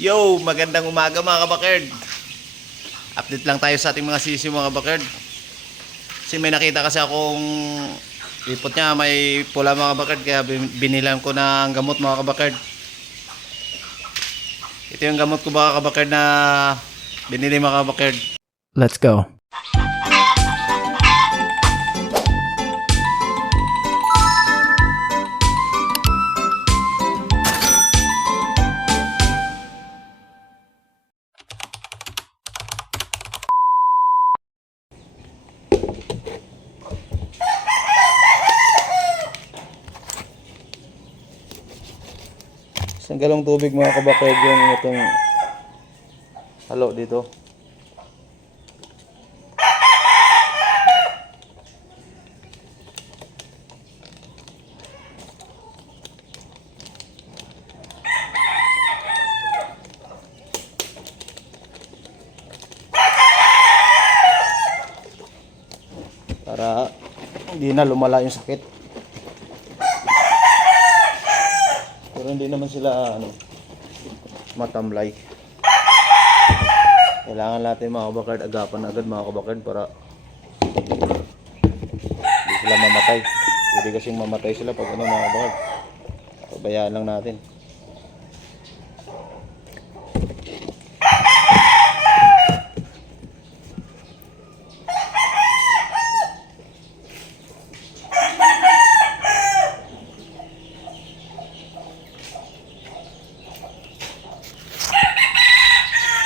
Yo, magandang umaga mga kabakerd. Update lang tayo sa ating mga sisiw mga kabakerd. Kasi may nakita kasi akong ipot niya, may pula mga kabakerd, kaya binilan ko ng gamot mga kabakerd. Ito yung gamot ko mga kabakerd na binili mga kabakerd. Let's go. Isang galong tubig mga kabakerd yung itong halo dito. Para hindi na lumala yung sakit. Pero hindi naman sila matamlay. Kailangan natin mga kabakerd agapan agad mga kabakerd para hindi sila mamatay. Hindi kasing mamatay sila pag mga kabakerd. Pabayaan lang natin.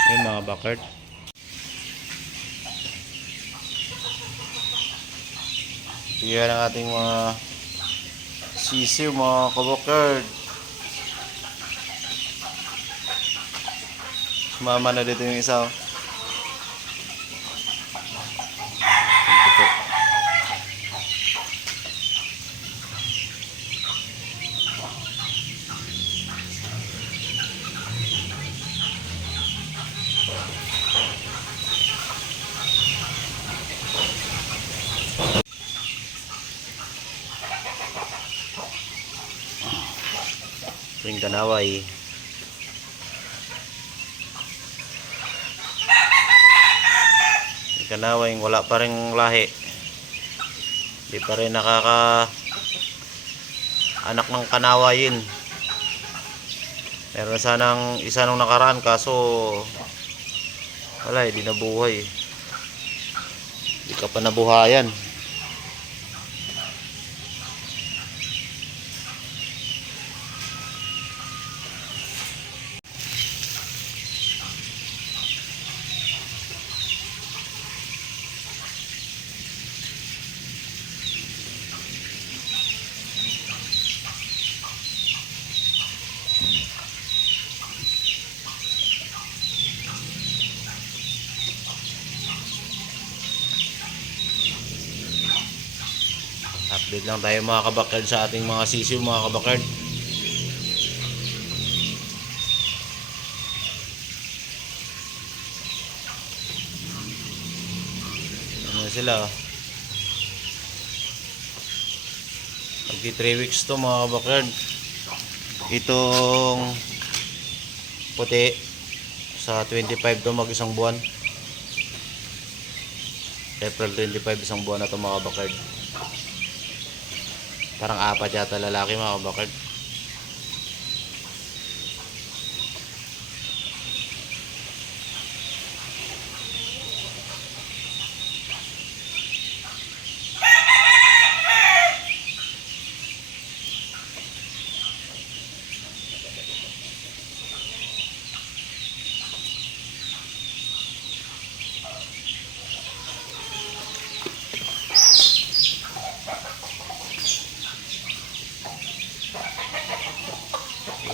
Yan mga bakerd. Yan ang ating mga sisiw mga kabakerd. Sumama na dito yung isa. Yung kanaway. Yung kanaway wala pa rin lahi. Hindi pa rin nakaka anak ng kanawayin. Meron sanang isa nung nakaraan kaso wala, hindi nabuhay. Hindi ka pa nabuhayan. Update lang tayo mga kabakerd sa ating mga sisiw mga kabakerd. Ano sila? Magti 3 weeks to mga kabakerd. Itong puti sa 25 to mag isang buwan. April 25 isang buwan na to mga kabakerd. Parang apat yata lalaki mga kabakerd.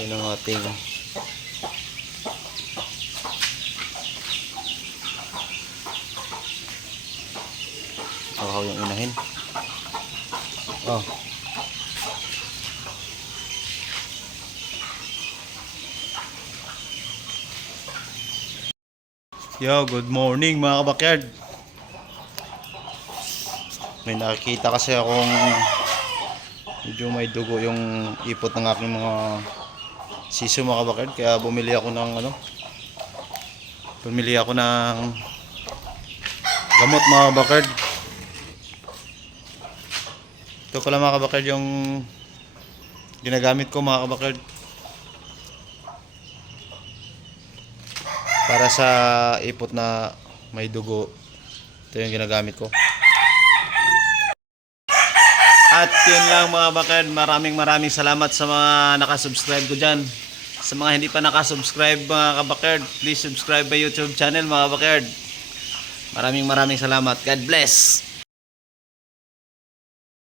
Yun ang ating yung inahin. Oh. Yo, good morning mga kabakyard. May nakikita kasi akong medyo may dugo yung ipot ng aking mga sisyo mga kabakard. Kaya bumili ako ng gamot mga kabakard. Ito pala mga kabakard yung ginagamit ko mga kabakard. Para sa ipot na may dugo. Ito yung ginagamit ko. At yun lang mga bakard. Maraming salamat sa mga nakasubscribe ko dyan. Sa mga hindi pa nakasubscribe mga kabakard, please subscribe my YouTube channel mga bakard. Maraming salamat. God bless.